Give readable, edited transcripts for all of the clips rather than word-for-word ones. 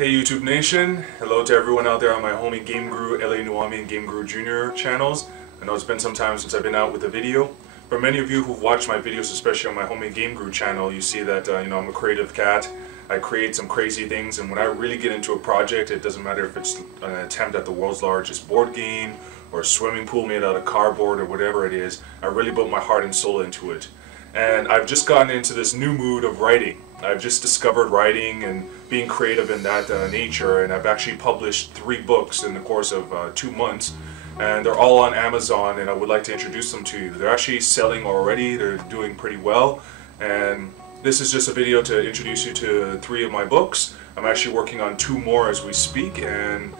Hey YouTube Nation, hello to everyone out there on my homie Game Guru, LA Nuami and Game Guru Jr. channels. I know it's been some time since I've been out with a video. For many of you who've watched my videos, especially on my homie Game Guru channel, you see that I'm a creative cat. I create some crazy things, and when I really get into a project, it doesn't matter if it's an attempt at the world's largest board game or a swimming pool made out of cardboard or whatever it is, I really put my heart and soul into it. And I've just gotten into this new mood of writing. I've just discovered writing and being creative in that nature, and I've actually published 3 books in the course of 2 months, and they're all on Amazon, and I would like to introduce them to you. They're actually selling already, they're doing pretty well, and this is just a video to introduce you to 3 of my books. I'm actually working on 2 more as we speak, and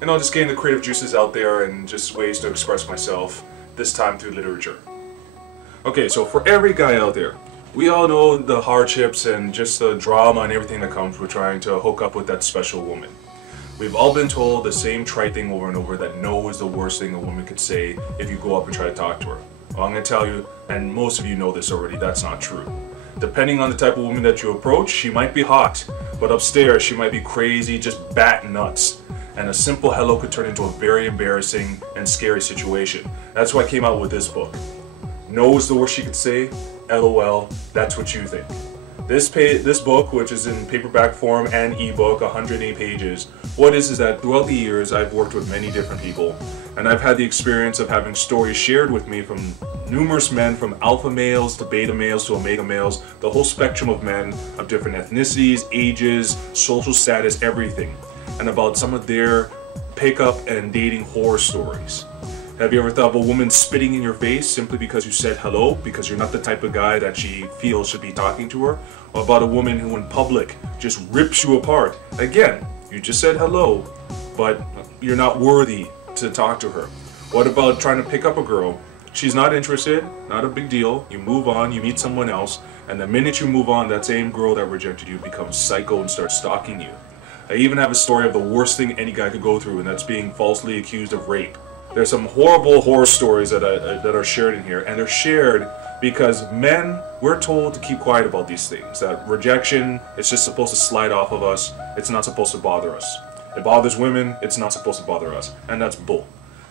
just getting the creative juices out there and just ways to express myself, this time through literature. Okay, so for every guy out there, we all know the hardships and just the drama and everything that comes with trying to hook up with that special woman. We've all been told the same trite thing over and over, that no is the worst thing a woman could say if you go up and try to talk to her. Well, I'm going to tell you, and most of you know this already, that's not true. Depending on the type of woman that you approach, she might be hot, but upstairs she might be crazy, just bat nuts. And a simple hello could turn into a very embarrassing and scary situation. That's why I came out with this book. No is the worst she could say, LOL, that's what you think. This book, which is in paperback form and ebook, 108 pages, what is that throughout the years I've worked with many different people, and I've had the experience of having stories shared with me from numerous men, from alpha males to beta males to omega males, the whole spectrum of men of different ethnicities, ages, social status, everything, and about some of their pickup and dating horror stories. Have you ever thought of a woman spitting in your face simply because you said hello, because you're not the type of guy that she feels should be talking to her? Or about a woman who in public just rips you apart? Again, you just said hello, but you're not worthy to talk to her. What about trying to pick up a girl? She's not interested, not a big deal, you move on, you meet someone else, and the minute you move on, that same girl that rejected you becomes psycho and starts stalking you. I even have a story of the worst thing any guy could go through, and that's being falsely accused of rape. There's some horrible horror stories that are shared in here, and they're shared because men, we're told to keep quiet about these things, that rejection is just supposed to slide off of us, it's not supposed to bother us. It bothers women, it's not supposed to bother us, and that's bull.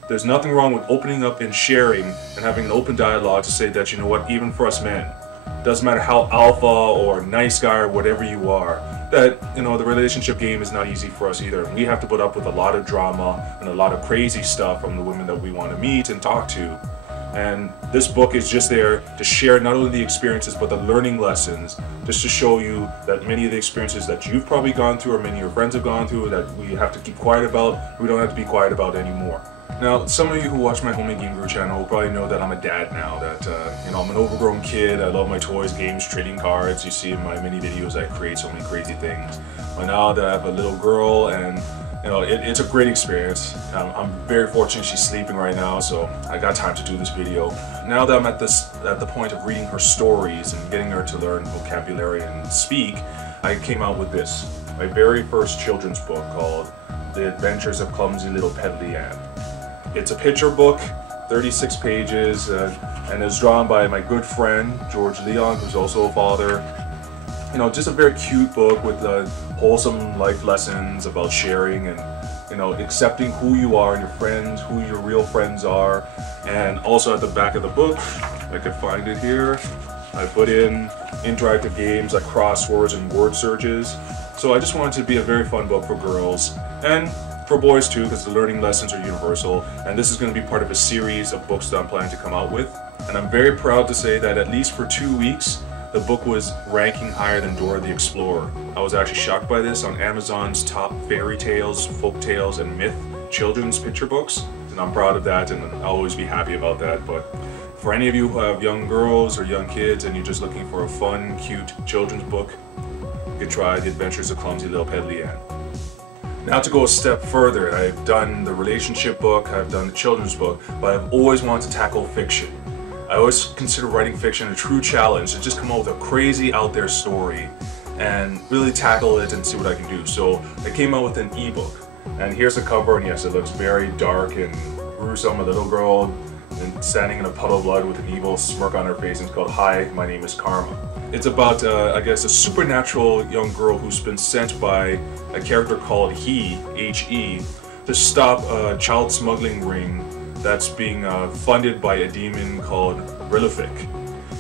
There's nothing wrong with opening up and sharing and having an open dialogue to say that, you know what, even for us men, doesn't matter how alpha or nice guy or whatever you are, that the relationship game is not easy for us either. We have to put up with a lot of drama and a lot of crazy stuff from the women that we want to meet and talk to. And this book is just there to share not only the experiences but the learning lessons, just to show you that many of the experiences that you've probably gone through or many of your friends have gone through that we have to keep quiet about, we don't have to be quiet about anymore. Now, some of you who watch my homie Game Guru channel will probably know that I'm a dad now, that I'm an overgrown kid, I love my toys, games, trading cards. You see in my many videos I create so many crazy things. But now that I have a little girl, and it's a great experience. I'm very fortunate she's sleeping right now, so I got time to do this video. Now that I'm at the point of reading her stories and getting her to learn vocabulary and speak, I came out with this, my very first children's book called The Adventures of Clumsy Little Petalianne. It's a picture book, 36 pages, and it's drawn by my good friend, George Leon, who's also a father. Just a very cute book with wholesome life lessons about sharing and, accepting who you are and your friends, who your real friends are. And also at the back of the book, I could find it here, I put in interactive games like crosswords and word searches. So I just wanted it to be a very fun book for girls, and for boys too, because the learning lessons are universal, and this is going to be part of a series of books that I'm planning to come out with. And I'm very proud to say that at least for 2 weeks, the book was ranking higher than Dora the Explorer. I was actually shocked by this on Amazon's top fairy tales, folk tales, and myth children's picture books, and I'm proud of that, and I'll always be happy about that. But for any of you who have young girls or young kids and you're just looking for a fun, cute children's book, you could try The Adventures of Clumsy Little Petalianne. Now to go a step further, I've done the relationship book, I've done the children's book, but I've always wanted to tackle fiction. I always consider writing fiction a true challenge, to just come up with a crazy out there story and really tackle it and see what I can do. So I came out with an ebook, and here's the cover, and yes, it looks very dark and gruesome. A little girl and standing in a puddle of blood with an evil smirk on her face, and it's called Hi, My Name is Karma. It's about, I guess, a supernatural young girl who's been sent by a character called He, to stop a child smuggling ring that's being funded by a demon called Relific.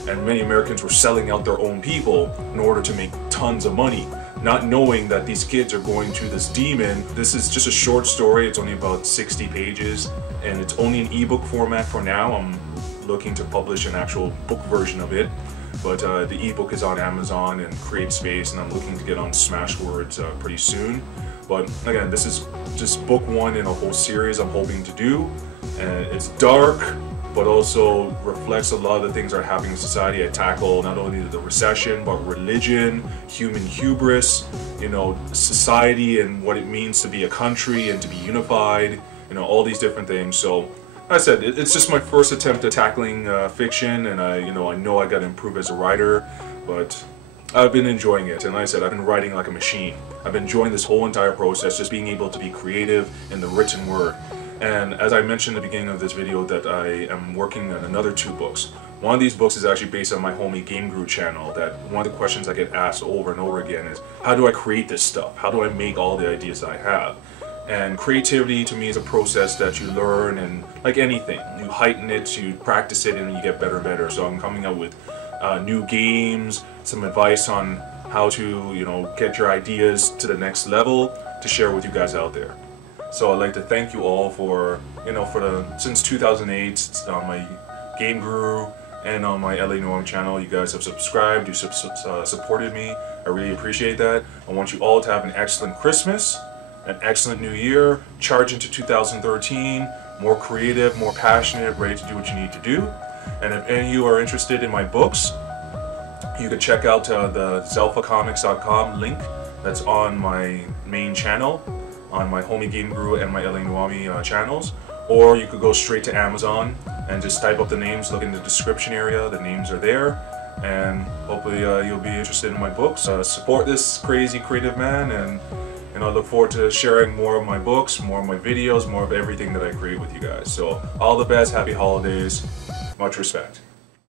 And many Americans were selling out their own people in order to make tons of money, not knowing that these kids are going to this demon. This is just a short story. It's only about 60 pages, and it's only in ebook format for now. I'm looking to publish an actual book version of it, but the ebook is on Amazon and CreateSpace, and I'm looking to get on Smashwords pretty soon. But again, this is just book one in a whole series I'm hoping to do, and it's dark, but also reflects a lot of the things that are happening in society. I tackle not only the recession, but religion, human hubris, you know, society and what it means to be a country and to be unified, you know, all these different things. So, like I said, it's just my first attempt at tackling fiction, and I know I got to improve as a writer, but I've been enjoying it. And like I said, I've been writing like a machine. I've been enjoying this whole entire process, just being able to be creative in the written word. And as I mentioned at the beginning of this video, that I am working on another 2 books. One of these books is actually based on my homie Game Guru channel. That one of the questions I get asked over and over again is, how do I create this stuff? How do I make all the ideas that I have? And creativity to me is a process that you learn, and like anything, you heighten it, you practice it, and you get better and better. So I'm coming out with new games, some advice on how to, get your ideas to the next level to share with you guys out there. So I'd like to thank you all for, since 2008 on my Game Guru and on my LA Noam channel. You guys have subscribed, you supported me. I really appreciate that. I want you all to have an excellent Christmas, an excellent New Year, charge into 2013, more creative, more passionate, ready to do what you need to do. And if any of you are interested in my books, you can check out the zelfacomics.com link that's on my main channel, on my homie Game Guru and my LA Noami channels, or you could go straight to Amazon and just type up the names, look in the description area, the names are there, and hopefully you'll be interested in my books. Support this crazy creative man, and I look forward to sharing more of my books, more of my videos, more of everything that I create with you guys. So all the best, happy holidays, much respect.